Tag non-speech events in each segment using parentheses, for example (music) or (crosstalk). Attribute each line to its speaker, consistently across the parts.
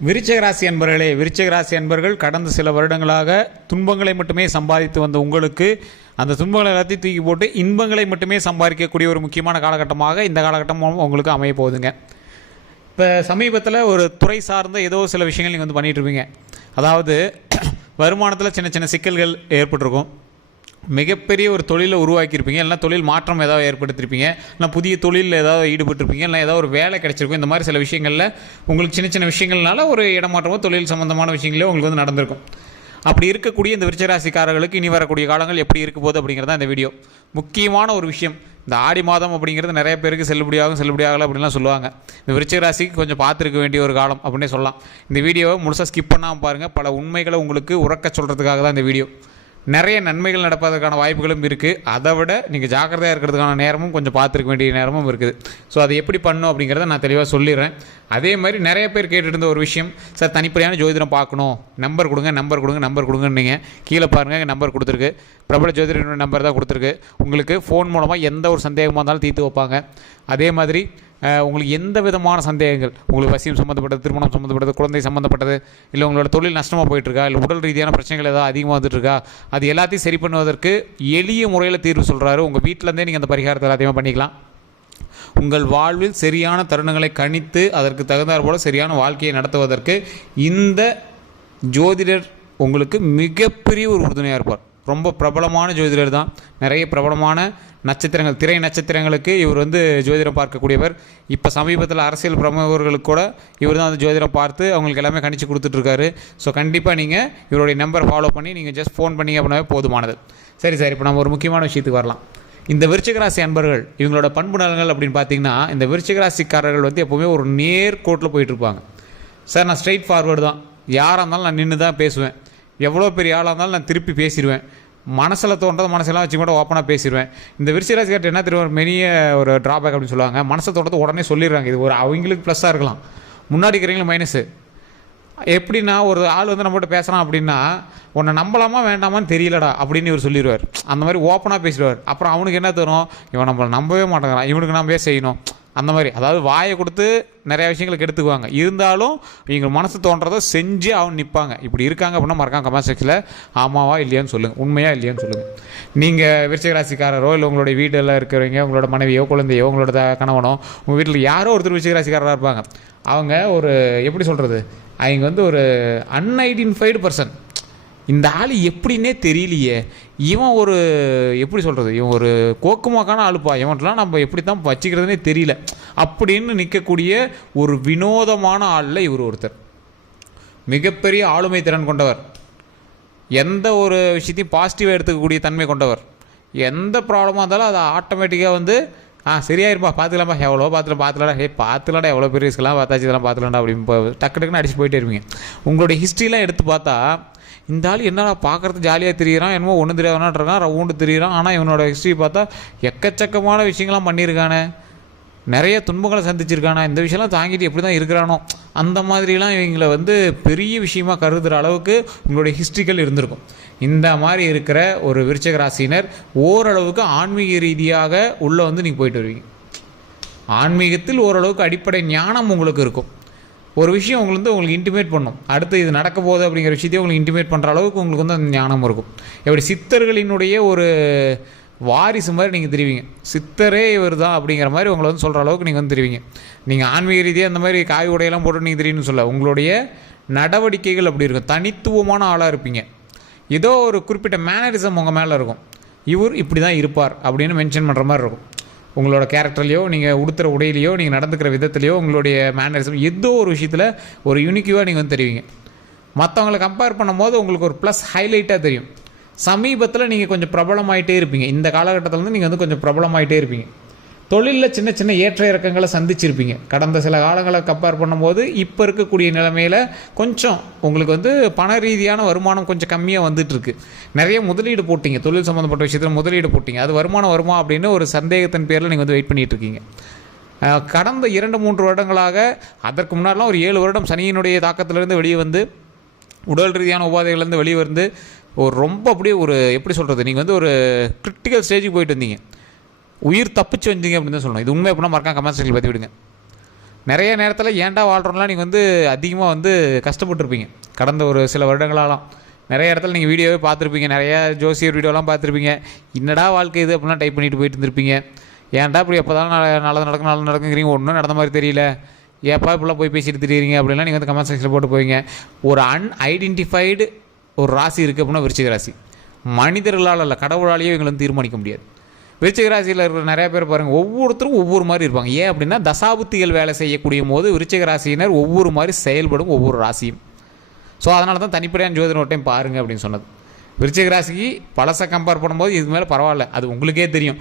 Speaker 1: விருச்சகராசி அன்பர்களே விருச்சகராசி அன்பர்கள் கடந்த சில வருடங்களாக துன்பங்களை மட்டுமே சம்பாதித்து வந்த உங்களுக்கு அந்த துன்பங்களை எல்லாத்தையும் தூக்கி போட்டு இன்பங்களை மட்டுமே சம்பாதிக்கக்கூடிய ஒரு முக்கியமான காலகட்டமாக இந்த காலகட்டம் உங்களுக்கு அமைய போகுதுங்க. இப்போ சமீபத்தில் ஒரு துறை சார்ந்த ஏதோ சில விஷயங்கள் நீங்கள் வந்து பண்ணிகிட்ருப்பீங்க அதாவது வருமானத்தில் சின்ன சின்ன சிக்கல்கள் ஏற்பட்டிருக்கும். மிகப்பெரிய ஒரு தொழிலை உருவாக்கியிருப்பீங்க இல்லைனா தொழில் மாற்றம் ஏதாவது ஏற்படுத்தியிருப்பீங்க இல்லை புதிய தொழிலில் ஏதாவது ஈடுபட்டிருப்பீங்க இல்லை ஏதாவது ஒரு வேலை கிடைச்சிருக்கும். இந்த மாதிரி சில விஷயங்களில் உங்களுக்கு சின்ன சின்ன விஷயங்கள்னால ஒரு இடமாற்றமோ தொழில் சம்மந்தமான விஷயங்களோ உங்களுக்கு வந்து நடந்திருக்கும். அப்படி இருக்கக்கூடிய இந்த விருச்சராசிக்காரர்களுக்கு இனி வரக்கூடிய காலங்கள் எப்படி இருக்க போகுது அப்படிங்கிறத இந்த வீடியோ. முக்கியமான ஒரு விஷயம் இந்த ஆடி மாதம் அப்படிங்கிறது நிறைய பேருக்கு செல்லுபடியாகும் செல்லுபடியாகலை அப்படின்லாம் சொல்லுவாங்க. இந்த விருச்சிக ராசிக்கு கொஞ்சம் பார்த்துருக்க வேண்டிய ஒரு காலம் அப்படின்னே சொல்லலாம். இந்த வீடியோவை முழுசாக ஸ்கிப் பண்ணாமல் பாருங்கள் பல உண்மைகளை உங்களுக்கு உறக்க சொல்கிறதுக்காக தான் இந்த வீடியோ. நிறைய நன்மைகள் நடப்பதற்கான வாய்ப்புகளும் இருக்குது அதை விட நீங்கள் ஜாக்கிரதையாக இருக்கிறதுக்கான நேரமும் கொஞ்சம் பார்த்துருக்க வேண்டிய நேரமும் இருக்குது. ஸோ அதை எப்படி பண்ணும் அப்படிங்கிறத நான் தெளிவாக சொல்லிடுறேன். அதே மாதிரி நிறைய பேர் கேட்டுட்டு இருந்த ஒரு விஷயம் சார் தனிப்படியான ஜோதிடம் பார்க்கணும். நம்பர் கொடுங்க நம்பர் கொடுங்க நம்பர் கொடுங்கன்னீங்க. கீழே பாருங்கள் நம்பர் கொடுத்துருக்கு. பிரபல ஜோதிடர் நம்பர் தான் கொடுத்துருக்கு. உங்களுக்கு ஃபோன் மூலமாக எந்த ஒரு சந்தேகமாக இருந்தாலும் தீர்த்து வைப்பாங்க. அதே மாதிரி உங்களுக்கு எந்த விதமான சந்தேகங்கள்? உங்களுக்கு வசியம் சம்மந்தப்பட்டது திருமணம் சம்மந்தப்பட்டது குழந்தை சம்மந்தப்பட்டது இல்லை உங்களோட தொழில் நஷ்டமாக போயிட்டுருக்கா இல்லை உடல் ரீதியான பிரச்சனைகள் ஏதாவது அதிகமாக வந்துட்டுருக்கா அது எல்லாத்தையும் சரி பண்ணுவதற்கு எளிய முறையில் தீர்வு சொல்கிறாரு உங்கள் வீட்டிலேருந்தே நீங்கள் அந்த பரிகாரத்தை எல்லாத்தையுமே பண்ணிக்கலாம். உங்கள் வாழ்வில் சரியான தருணங்களை கணித்து அதற்கு தகுந்தாற் போல சரியான வாழ்க்கையை நடத்துவதற்கு இந்த ஜோதிடர் உங்களுக்கு மிகப்பெரிய ஒரு உறுதுணையாக இருப்பார். ரொம்ப பிரபலமான ஜோதிடர் தான். நிறைய பிரபலமான நட்சத்திரங்கள் திரை நட்சத்திரங்களுக்கு இவர் வந்து ஜோதிடம் பார்க்கக்கூடியவர். இப்போ சமீபத்தில் அரசியல் பிரமுகர்களுக்கு கூட இவர் தான் வந்து ஜோதிடம் பார்த்து அவங்களுக்கு எல்லாமே கணிச்சு கொடுத்துட்ருக்காரு. ஸோ கண்டிப்பாக நீங்கள் இவருடைய நம்பர் ஃபாலோ பண்ணி நீங்கள் ஜஸ்ட் ஃபோன் பண்ணி அப்படின்னாவே போதுமானது. சரி சார். இப்போ நம்ம ஒரு முக்கியமான விஷயத்துக்கு வரலாம். இந்த விருச்சிகராசி அன்பர்கள் இவங்களோட பண்பு நலன்கள் அப்படின்னு பார்த்தீங்கன்னா இந்த விருச்சிகராசிக்காரர்கள் வந்து எப்போவுமே ஒரு நேர்கோட்டில் போயிட்டுருப்பாங்க சார் நான் ஸ்ட்ரெயிட் ஃபார்வர்டு தான். யாராக இருந்தாலும் நான் நின்று தான் பேசுவேன். எவ்வளோ பெரிய ஆளாக இருந்தாலும் நான் திருப்பி பேசிடுவேன் மனசில் தோன்றதை மனசெல்லாம் வச்சு கூட ஓப்பனாக பேசிடுவேன் இந்த விருச்சிகராசிக்கார்ட்ட என்ன தெரியும் ஒரு மெனிய ஒரு ட்ராபேக் அப்படின்னு சொல்லுவாங்க. மனசை தோன்றதை உடனே சொல்லிடுறாங்க. இது ஒரு அவங்களுக்கு ப்ளஸ்ஸாக இருக்கலாம். முன்னாடி இருக்கிறவங்களும் மைனஸு எப்படின்னா ஒரு ஆள் வந்து நம்மகிட்ட பேசுகிறான் அப்படின்னா உன்னை நம்பலாமா வேண்டாமான்னு தெரியலடா அப்படின்னு இவர் சொல்லிடுவார். அந்த மாதிரி ஓப்பனாக பேசிடுவார். அப்புறம் அவனுக்கு என்ன தரும் இவன் நம்மளை நம்பவே மாட்டேங்கிறான். இவனுக்கு நம்பவே செய்யணும்? அந்த மாதிரி. அதாவது வாயை கொடுத்து நிறைய விஷயங்களுக்கு எடுத்துக்குவாங்க இருந்தாலும் இவங்க மனசு தோன்றதை செஞ்சு அவன் நிற்பாங்க இப்படி இருக்காங்க அப்படின்னா மறக்காம கமெண்ட் செக்ஷனில் ஆமாவா இல்லையான்னு சொல்லுங்கள் உண்மையா இல்லையான்னு சொல்லுங்கள் நீங்கள் விருச்சிக ராசிக்காரரோ இல்லை உங்களுடைய வீட்டில் இருக்கிறவங்க உங்களோட மனைவியோ குழந்தையோ உங்களோட கணவனோ உங்கள் வீட்டில் யாரோ ஒருத்தர் விருச்சிகராசிக்காரராக இருப்பாங்க. அவங்க ஒரு எப்படி சொல்கிறது அவங்க வந்து ஒரு அன்ஐடென்டிஃபைடு பர்சன் இந்த ஆள் எப்படின்னே தெரியலையே. இவன் ஒரு எப்படி சொல்கிறது இவன் ஒரு கோக்குமாக்கான ஆளுப்பா. இவன்லாம் நம்ம எப்படி தான் வச்சுக்கிறதுனே தெரியல. அப்படின்னு நிற்கக்கூடிய ஒரு வினோதமான ஆளில் இவர் ஒருத்தர். மிகப்பெரிய ஆளுமை திறன் கொண்டவர். எந்த ஒரு விஷயத்தையும் பாசிட்டிவாக எடுத்துக்கக்கூடிய தன்மை கொண்டவர். எந்த ப்ராப்ளமாக இருந்தாலும் அது ஆட்டோமேட்டிக்காக வந்து ஆ சரியாயிருப்பா பார்த்துக்கலாம்ப்பா எவ்வளோ பார்த்துல பார்த்துலடா ஹே பார்த்துலடா எவ்வளோ பெரிய ரிஸ்க்லாம் பார்த்தாச்சு இதெல்லாம் பார்த்துலடா அப்படின்னு டக்கு டக்குன்னு அடிச்சு போயிட்டே இருப்பீங்க. உங்களுடைய ஹிஸ்ட்ரிலாம் எடுத்து பார்த்தா இந்த ஆள் என்னடா பார்க்குறது ஜாலியாக தெரியுறான் என்னமோ ஒன்று தெரியாதுனான் ரவுண்டு தெரியிறான். ஆனால் இவனோட ஹிஸ்ட்ரி பார்த்தா எக்கச்சக்கமான விஷயங்கள்லாம் பண்ணியிருக்கானே. நிறைய துன்பங்களை சந்திச்சிருக்கானா. இந்த விஷயம்லாம் தாங்கிட்டு எப்படி தான் இருக்கிறானோ. அந்த மாதிரிலாம் இவங்களை வந்து பெரிய விஷயமா கருதுகிற அளவுக்கு உங்களுடைய ஹிஸ்ட்ரிக்கல் இருந்திருக்கும். இந்த மாதிரி இருக்கிற ஒரு விருச்சக ராசினர் ஓரளவுக்கு ஆன்மீக ரீதியாக உள்ளே வந்து நீங்கள் போயிட்டு வருவீங்க. ஆன்மீகத்தில் ஓரளவுக்கு அடிப்படை ஞானம் உங்களுக்கு இருக்கும். ஒரு விஷயம் உங்களுக்கு வந்து உங்களுக்கு இன்டிமேட் பண்ணும். அடுத்து இது நடக்க போகுது அப்படிங்கிற விஷயத்தையும் உங்களுக்கு இன்டிமேட் பண்ணுற அளவுக்கு உங்களுக்கு வந்து அந்த ஞானம் இருக்கும். எப்படி? சித்தர்களினுடைய ஒரு வாரிசு மாதிரி நீங்கள் தெரிவிங்க. சித்தரே இவர் தான் அப்படிங்கிற மாதிரி உங்களை வந்து சொல்கிற அளவுக்கு நீங்கள் வந்து தெரிவிங்க. நீங்கள் ஆன்மீக ரீதியாக அந்த மாதிரி காய் உடையெல்லாம் போட்டு நீங்கள் தெரியும்னு சொல்ல உங்களுடைய நடவடிக்கைகள் அப்படி இருக்கும். தனித்துவமான ஆளாக இருப்பீங்க. ஏதோ ஒரு குறிப்பிட்ட மேனரிசம் உங்கள் மேலே இருக்கும். இவர் இப்படி தான் இருப்பார் அப்படின்னு மென்ஷன் பண்ணுற மாதிரி இருக்கும். உங்களோட கேரக்டர்லையோ நீங்கள் உடுத்துற உடையிலையோ நீங்கள் நடந்துக்கிற விதத்துலையோ உங்களுடைய மேனரிசம் ஏதோ ஒரு விஷயத்தில் ஒரு யூனிக்யூவாக நீங்கள் வந்து தெரிவிங்க. மற்றவங்களை கம்பேர் பண்ணும்போது உங்களுக்கு ஒரு ப்ளஸ் ஹைலைட்டாக தெரியும். சமீபத்தில் நீங்கள் கொஞ்சம் பிரபலமாயிட்டே இருப்பீங்க. இந்த காலகட்டத்தில் வந்து நீங்கள் வந்து கொஞ்சம் பிரபலமாயிட்டே இருப்பீங்க. தொழிலில் சின்ன சின்ன ஏற்ற இறக்கங்களை சந்திச்சிருப்பீங்க. கடந்த சில காலங்களை கம்பேர் பண்ணும்போது இப்போ இருக்கக்கூடிய நிலைமையில் கொஞ்சம் உங்களுக்கு வந்து பண ரீதியான வருமானம் கொஞ்சம் கம்மியாக வந்துட்டுருக்கு. நிறைய முதலீடு போட்டிங்க. தொழில் சம்மந்தப்பட்ட விஷயத்தில் முதலீடு போட்டிங்க. அது வருமானம் வருமா அப்படின்னு ஒரு சந்தேகத்தின் பேரில் நீங்கள் வந்து வெயிட் பண்ணிகிட்டு இருக்கீங்க கடந்த இரண்டு மூன்று வருடங்களாக அதற்கு முன்னாடிலாம் ஒரு ஏழு வருடம் சனியினுடைய தாக்கத்திலிருந்து வெளியே வந்து உடல் ரீதியான உபாதைகள்லேருந்து வெளியே வந்து ஒரு ரொம்ப அப்படியே ஒரு எப்படி சொல்கிறது நீங்கள் வந்து ஒரு கிரிட்டிக்கல் ஸ்டேஜுக்கு போயிட்டு வந்தீங்க உயிர் தப்பிச்சு வந்தீங்க அப்படின்னு தான் சொல்லணும். இது உண்மை எப்படின்னா மறக்காம கமெண்ட் செக்ஷனில் பற்றி விடுங்க நிறைய நேரத்தில் ஏன்டா வாழ்கிறோம்லாம் நீங்கள் வந்து அதிகமாக வந்து கஷ்டப்பட்டுருப்பீங்க. கடந்த ஒரு சில வருடங்களாலாம் நிறைய இடத்துல நீங்கள் வீடியோவே பார்த்துருப்பீங்க. நிறைய ஜோசியர் வீடியோலாம் பார்த்துருப்பீங்க. என்னடா வாழ்க்கை இது அப்படிலாம் டைப் பண்ணிட்டு போயிட்டு இருந்திருப்பீங்க. ஏன்டா இப்படி எப்போ தான் நல்லது நடக்கும் நல்லது நடக்குங்கிறீங்க? ஒன்றும் நடந்த மாதிரி தெரியல. ஏப்பா இப்படிலாம் போய் பேசிட்டு தெரியுறீங்க அப்படிலாம் நீங்கள் வந்து கமெண்ட் செக்ஷனில் போட்டு போவீங்க. ஒரு அன்ஐடென்டிஃபைடு ஒரு ராசி இருக்குது அப்படின்னா விருச்சிக ராசி. மனிதர்களால் அல்ல கடவுளாலேயே இவங்களை வந்து தீர்மானிக்க முடியாது. விருச்சிக ராசியில் இருக்கிற நிறைய பேர் பாருங்கள் ஒவ்வொருத்தரும் ஒவ்வொரு மாதிரி இருப்பாங்க. ஏன் அப்படின்னா தசாபுத்திகள் வேலை செய்யக்கூடிய போது விருச்சிக ராசியினர் ஒவ்வொரு மாதிரி செயல்படும் ஒவ்வொரு ராசியும். ஸோ அதனால தான் தனிப்படையான ஜோதிடம் ஒரு டைம் பாருங்கள் அப்படின்னு சொன்னது. விருச்சிக ராசிக்கு பழசை கம்பேர் பண்ணும்போது இது மேலே பரவாயில்ல. அது உங்களுக்கே தெரியும்.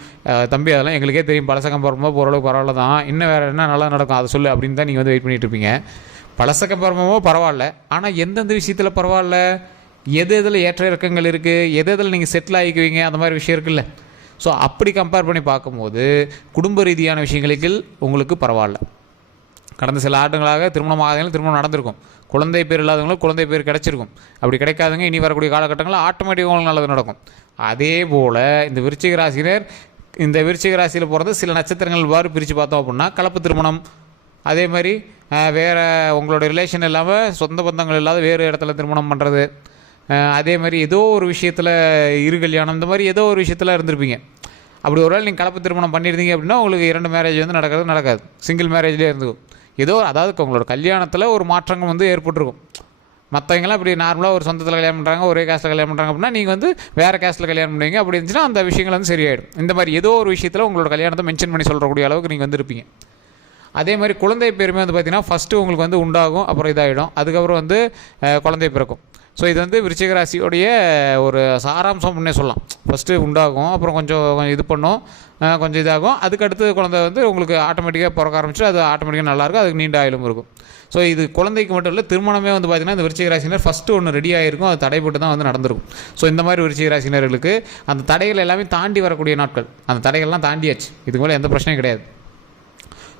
Speaker 1: தம்பி அதெல்லாம் எங்களுக்கே தெரியும். பழசை கம்பேர் பண்ணும்போது ஓரளவுக்கு பரவாயில்ல தான். இன்னும் வேறு என்ன நல்லா நடக்கும்? அதை சொல்லு அப்படின்னு தான் நீங்கள் வந்து வெயிட் பண்ணிகிட்டு இருப்பீங்க. பழசை கம்பேர் பண்ணும்போது பரவாயில்ல. ஆனால் எந்தெந்த விஷயத்தில் பரவாயில்ல? எது எதில் ஏற்ற இறக்கங்கள் இருக்குது எது எதில் நீங்கள் செட்டில் ஆகிக்குவீங்க? அந்த மாதிரி விஷயம் இருக்குல்ல. ஸோ அப்படி கம்பேர் பண்ணி பார்க்கும்போது குடும்ப ரீதியான விஷயங்களுக்கு உங்களுக்கு பரவாயில்ல. கடந்த சில ஆண்டுகளாக திருமணம் ஆகாதவங்களுக்கு திருமணம் நடந்திருக்கும். குழந்தை பேர் இல்லாதவங்களுக்கு குழந்தை பேர் கிடைச்சிருக்கும். அப்படி கிடைக்காதவங்க இனி வரக்கூடிய காலகட்டங்களில் ஆட்டோமேட்டிக்காக உங்களுக்கு நல்லது நடக்கும். அதே போல் இந்த விருச்சிக ராசினர் இந்த விருச்சிக ராசியில் போகிறது சில நட்சத்திரங்கள் வாரி பிரித்து பார்த்தோம் அப்படின்னா கலப்பு திருமணம். அதே மாதிரி வேறு உங்களோட ரிலேஷன் இல்லாமல் சொந்த பந்தங்கள் இல்லாத வேறு இடத்துல திருமணம் பண்ணுறது அதே மாதிரி ஏதோ ஒரு விஷயத்தில் இரு கல்யாணம் இந்த மாதிரி ஏதோ ஒரு விஷயத்தில் இருந்திருப்பீங்க. அப்படி ஒரு வேளை நீங்கள் கலப்பு திருமணம் பண்ணியிருந்தீங்க அப்படின்னா உங்களுக்கு இரண்டு மேரேஜ் வந்து நடக்கிறது நடக்காது. சிங்கிள் மேரேஜ்லேயே இருந்துக்கும். ஏதோ அதாவது உங்களோட கல்யாணத்தில் ஒரு மாற்றங்கள் வந்து ஏற்பட்டிருக்கும். மற்றவங்களாம் இப்படி நார்மலாக ஒரு சொந்தத்தில் கல்யாணம் பண்ணுறாங்க ஒரே கேஸ்ட்டில் கல்யாணம் பண்ணுறாங்க அப்படின்னா நீங்கள் வந்து வேறு கேஸ்ட்டில் கல்யாணம் பண்ணுவீங்க அப்படி இருந்துச்சுன்னா அந்த விஷயங்கள் வந்து சரியாயிடும். இந்த மாதிரி ஏதோ ஒரு விஷயத்தில் உங்களோட கல்யாணத்தை மென்ஷன் பண்ணி சொல்கிறக்கூடிய அளவுக்கு நீங்கள் வந்துருப்பீங்க அதே மாதிரி குழந்தை பேருமே வந்து பார்த்தீங்கன்னா ஃபஸ்ட்டு உங்களுக்கு வந்து உண்டாகும் அப்புறம் இதாகிடும் அதுக்கப்புறம் வந்து குழந்தை பிறக்கும். ஸோ இது வந்து விருச்சிக ராசியோடைய ஒரு சாராம்சம் முன்னே சொல்லலாம். ஃபஸ்ட்டு உண்டாகும் அப்புறம் கொஞ்சம் கொஞ்சம் இது பண்ணும் கொஞ்சம் இதாகும். அதுக்கடுத்து குழந்தை வந்து உங்களுக்கு ஆட்டோமேட்டிக்காக பிறக்க ஆரம்பிச்சு அது ஆட்டோமேட்டிக்காக நல்லாயிருக்கும் அதுக்கு நீண்ட ஆயிலும் இருக்கும். ஸோ இது குழந்தைக்கு மட்டும் இல்லை திருமணமே வந்து பார்த்திங்கன்னா இந்த விருச்சிக ராசினர் ஃபஸ்ட்டு ஒன்று ரெடி ஆகிருக்கும் அது தடைப்பட்டு தான் வந்து நடந்திருக்கும். ஸோ இந்த மாதிரி விருச்சிக ராசினர்களுக்கு அந்த தடைகள் எல்லாமே தாண்டி வரக்கூடிய நாட்கள். அந்த தடைகள்லாம் தாண்டியாச்சு. இதுக்கு மேலே எந்த பிரச்சனையும் கிடையாது.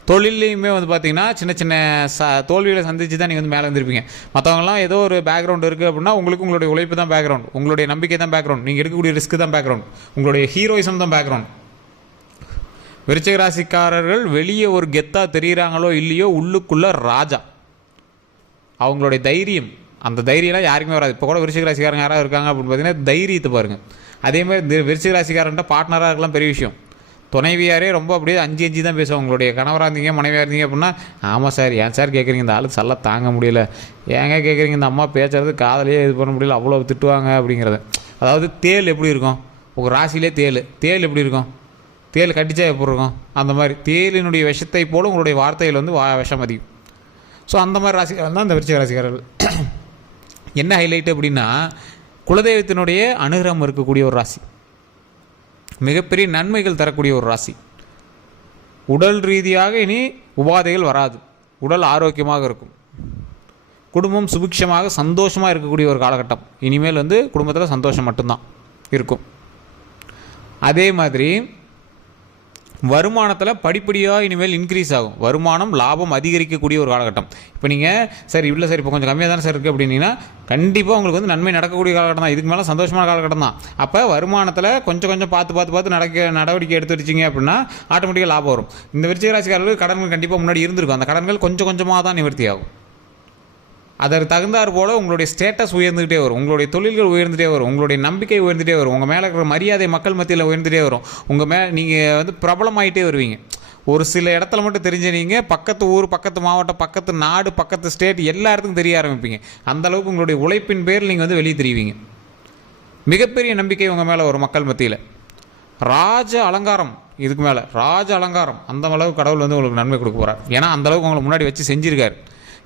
Speaker 1: தொழிலையுமே வந்து பார்த்தீங்கன்னா சின்ன சின்ன ச தோல்விகளை சந்தித்து தான் நீங்கள் வந்து மேலே வந்திருப்பீங்க. மற்றவங்களாம் ஏதோ ஒரு பேக்ரவுண்ட் இருக்குது அப்படின்னா உங்களுக்கு உங்களுடைய உழைப்பு தான் பேக்ரவுண்ட் உங்களுடைய நம்பிக்கை தான் பேக்ரவுண்ட் நீங்கள் எடுக்கக்கூடிய ரிஸ்க் தான் பேக்ரவுண்ட் உங்களுடைய ஹீரோயிசம் தான் பேக்ரவுண்ட் விருச்சிக ராசிக்காரர்கள் வெளியே ஒரு கெத்தாக தெரிகிறாங்களோ இல்லையோ உள்ளுக்குள்ளே ராஜா. அவங்களுடைய தைரியம். அந்த தைரியம்லாம் யாருக்குமே வராது. இப்போ கூட விருச்சிக ராசிக்காரங்க யாராவது இருக்காங்க அப்படின்னு பார்த்தீங்கன்னா தைரியத்தை பாருங்கள் அதே மாதிரி இந்த விருச்சிக ராசிக்காரன்ட்ட பார்ட்னராக இருக்கலாம் பெரிய விஷயம். துணைவியாரே ரொம்ப அப்படியே அஞ்சு அஞ்சு தான் பேசுவாங்க. உங்களுடைய கணவராக இருந்தீங்க மனைவியாக இருந்தீங்க அப்படின்னா ஆமாம் சார் ஏன் சார் கேட்குறீங்க இந்த ஆள் சல்ல தாங்க முடியல. ஏங்க கேட்குறீங்க இந்த அம்மா பேசுறது காதலையே இது பண்ண முடியல. அவ்வளோ திட்டுவாங்க அப்படிங்கிறத. அதாவது தேல் எப்படி இருக்கும்? உங்கள் ராசியிலே தேல். தேல் எப்படி இருக்கும்? தேல் கட்டிச்சா எப்படி இருக்கும்? அந்த மாதிரி. தேலினுடைய விஷத்தை போல உங்களுடைய வார்த்தைகள் வந்து வா விஷம் அதிகம். ஸோ அந்த மாதிரி ராசிக்காரர்கள் தான் இந்த விருச்சிக ராசிக்காரர்கள். (clears throat) என்ன ஹைலைட் அப்படின்னா குலதெய்வத்தினுடைய அனுகிரகம் இருக்கக்கூடிய ஒரு ராசி. மிகப்பெரிய நன்மைகள் தரக்கூடிய ஒரு ராசி. உடல் ரீதியாக இனி உபாதைகள் வராது. உடல் ஆரோக்கியமாக இருக்கும். குடும்பம் சுபிக்ஷமாக சந்தோஷமாக இருக்கக்கூடிய ஒரு காலகட்டம். இனிமேல் வந்து குடும்பத்தில் சந்தோஷம் மட்டும்தான் இருக்கும். அதே மாதிரி வருமானத்தில் படிப்படியாக இனிமேல் இன்க்ரீஸ் ஆகும். வருமானம் லாபம் அதிகரிக்கக்கூடிய ஒரு காலகட்டம். இப்போ நீங்கள் சரி இல்லை சார் இப்போ கொஞ்சம் கம்மியாக தானே சார் இருக்குது அப்படின்னீங்கன்னா கண்டிப்பாக உங்களுக்கு வந்து நன்மை நடக்கக்கூடிய காலகட்டம் தான் இதுக்கு மேலே சந்தோஷமான காலகட்டம் தான் அப்போ வருமானத்தில் கொஞ்சம் கொஞ்சம் பார்த்து பார்த்து பார்த்து நடக்க நடவடிக்கை எடுத்து வச்சிங்க அப்படின்னா ஆட்டோமேட்டிக்காக லாபம் வரும். இந்த விருச்சிக ராசிக்காரர்களுக்கு கடன்கள் கண்டிப்பாக முன்னாடி இருந்திருக்கும். அந்த கடன்கள் கொஞ்சம் கொஞ்சமாக தான் நிவர்த்தி ஆகும் அதற்கு தகுந்தாற் போல் உங்களுடைய ஸ்டேட்டஸ் உயர்ந்துகிட்டே வரும். உங்களுடைய தொழில்கள் உயர்ந்துட்டே வரும். உங்களுடைய நம்பிக்கை உயர்ந்துகிட்டே வரும். உங்கள் மேலே இருக்கிற மரியாதை மக்கள் மத்தியில் உயர்ந்துட்டே வரும். உங்கள் மே நீங்கள் வந்து பிரபலமாயிட்டே வருவீங்க. ஒரு சில இடத்துல மட்டும் தெரிஞ்ச நீங்கள் பக்கத்து ஊர் பக்கத்து மாவட்டம் பக்கத்து நாடு பக்கத்து ஸ்டேட் எல்லா இடத்துக்கும் தெரிய ஆரம்பிப்பீங்க. அந்த அளவுக்கு உங்களுடைய உழைப்பின் பேரில் நீங்கள் வந்து வெளியே தெரிவிங்க. மிகப்பெரிய நம்பிக்கை உங்கள் மேலே வரும் மக்கள் மத்தியில். ராஜ அலங்காரம் இதுக்கு மேலே. ராஜ அலங்காரம். அந்த அளவுக்கு கடவுள் வந்து உங்களுக்கு நன்மை கொடுக்க போகிறார் ஏன்னா அந்த அளவுக்கு உங்களை முன்னாடி வச்சு செஞ்சுருக்காரு.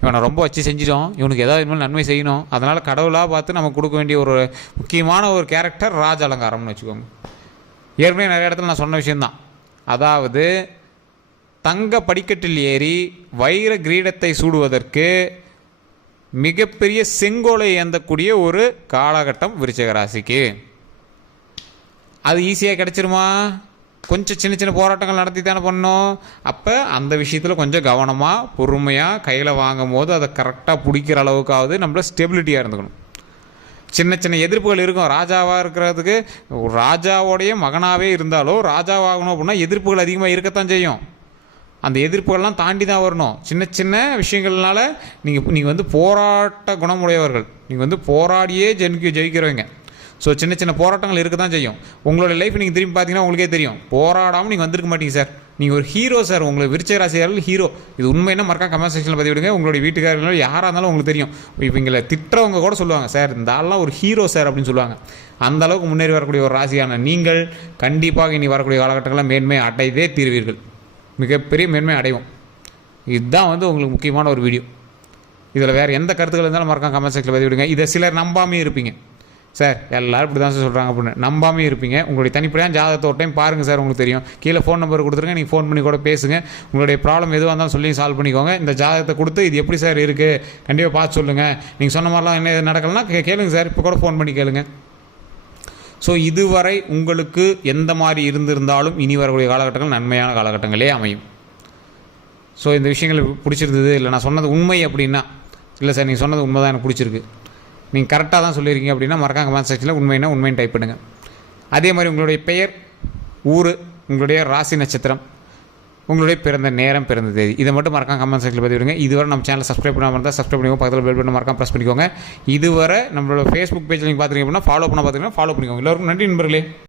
Speaker 1: இவனை ரொம்ப வச்சு செஞ்சிட்டோம். இவனுக்கு ஏதாவது இனிமேல் நன்மை செய்யணும். அதனால் கடவுளாக பார்த்து நம்ம கொடுக்க வேண்டிய ஒரு முக்கியமான ஒரு கேரக்டர் ராஜ அலங்காரம்னு வச்சுக்கோங்க. ஏற்கனவே நிறைய இடத்துல நான் சொன்ன விஷயந்தான் அதாவது தங்க படிக்கட்டில் ஏறி வைர கிரீடத்தை சூடுவதற்கு மிகப்பெரிய செங்கோலை ஏந்தக்கூடிய ஒரு காலகட்டம் விருச்சக ராசிக்கு. அது ஈஸியாக கிடச்சிருமா? கொஞ்சம் சின்ன சின்ன போராட்டங்கள் நடத்தி தானே பண்ணோம். அப்போ அந்த விஷயத்தில் கொஞ்சம் கவனமாக பொறுமையாக கையில் வாங்கும் போது அதை கரெக்டாக பிடிக்கிற அளவுக்காவது நம்மள ஸ்டெபிலிட்டியாக இருந்துக்கணும். சின்ன சின்ன எதிர்ப்புகள் இருக்கும். ராஜாவாக இருக்கிறதுக்கு ராஜாவோடைய மகனாகவே இருந்தாலும் ராஜாவாகணும் அப்படின்னா எதிர்ப்புகள் அதிகமாக இருக்கத்தான் செய்யும். அந்த எதிர்ப்புகள்லாம் தாண்டி தான் வரணும். சின்ன சின்ன விஷயங்கள்னால நீங்கள் நீங்கள் வந்து போராட்ட குணமுடையவர்கள். நீங்கள் வந்து போராடியே ஜெயிக்க ஜெயிக்கிறவங்க. ஸோ சின்ன சின்ன போராட்டங்கள் இருக்க தான் செய்யும். உங்களோட லைஃப் நீங்கள் திரும்பி பார்த்தீங்கன்னா உங்களுக்கே தெரியும். போராடாமல் நீங்கள் வந்திருக்க மாட்டீங்க சார் நீங்கள் ஒரு ஹீரோ சார் உங்களுக்கு விருச்ச ராசியாளர்கள் ஹீரோ இது உண்மைன்னா மறக்காம கமெண்ட் செக்ஷனில் பதிவிடுங்க. உங்களுடைய வீட்டுக்காரர்கள் யாராக இருந்தாலும் உங்களுக்கு தெரியும். இப்போ எங்களை திட்டுறவங்க கூட சொல்லுவாங்க சார் இந்த ஆள்லாம் ஒரு ஹீரோ சார் அப்படின்னு சொல்லுவாங்க. அந்த அளவுக்கு முன்னேறி வரக்கூடிய ஒரு ராசியான நீங்கள் கண்டிப்பாக இனி வரக்கூடிய காலகட்டங்களில் மேன்மை அடையவே தீர்வீர்கள். மிகப்பெரிய மேன்மை அடைவோம். இதுதான் வந்து உங்களுக்கு முக்கியமான ஒரு வீடியோ இதில் வேறு எந்த கருத்துக்கள் இருந்தாலும் மறக்காம கமெண்ட் செக்ஷனில் பதிவிடுங்க. இதை சிலர் நம்பாமே இருப்பீங்க. சார் எல்லோரும் இப்படி தான் சார் சொல்கிறாங்க அப்படின்னு. நம்பாமே இருப்பீங்க. உங்களுடைய தனிப்படையான ஜாதகத்தை ஒரு டைம் பாருங்கள் சார் உங்களுக்கு தெரியும். கீழே ஃபோன் நம்பர் கொடுத்துருங்க நீங்கள் ஃபோன் பண்ணி கூட பேசுங்க. உங்களுடைய ப்ராப்ளம் எதுவாக இருந்தாலும் சொல்லி சால்வ் பண்ணிக்கோங்க. இந்த ஜாதகத்தை கொடுத்து இது எப்படி சார் இருக்குது கண்டிப்பாக பார்த்து சொல்லுங்கள் நீங்கள் சொன்ன மாதிரிலாம் என்ன நடக்கலன்னா கேளுங்க சார். இப்போ கூட ஃபோன் பண்ணி கேளுங்க. ஸோ இதுவரை உங்களுக்கு எந்த மாதிரி இருந்திருந்தாலும் இனி வரக்கூடிய காலகட்டங்கள் நன்மையான காலகட்டங்களே அமையும். ஸோ இந்த விஷயங்கள் பிடிச்சிருந்தது இல்லை நான் சொன்னது உண்மை அப்படின்னா இல்லை சார் நீங்கள் சொன்னது உண்மை தான் எனக்கு பிடிச்சிருக்கு. நீங்கள் கரெக்டாக தான் சொல்லியிருக்கீங்க அப்படின்னா மறக்காம கமெண்ட் செக்ஷனில் உண்மைன்னா உண்மைன்னு டைப் பண்ணுங்கள் அதே மாதிரி உங்களுடைய பெயர் ஊர் உங்களுடைய ராசி நட்சத்திரம் உங்களுடைய பிறந்த நேரம் பிறந்த தேதி. இதை மட்டும் மறக்காம கமெண்ட் செக்ஷனில் பதிவிடுங்க. இதுவரை நம்ம சேனல் சப்ஸ்கிரைப் பண்ணாமல் இருந்தால் சப்ஸ்கிரைப் பண்ணிக்கோங்க. பக்கத்தில் பெல் பட்டன் மறக்காம ப்ரெஸ் பண்ணிக்கோங்க. இதுவரை நம்மளோட ஃபேஸ்புக் பேஜில் நீங்கள் பார்த்துருக்கீங்க அப்படின்னா ஃபாலோ பண்ண பார்த்துருக்கீங்கன்னா ஃபாலோ பண்ணிக்கோங்க. எல்லோருக்கும் நன்றி நண்பர்களே.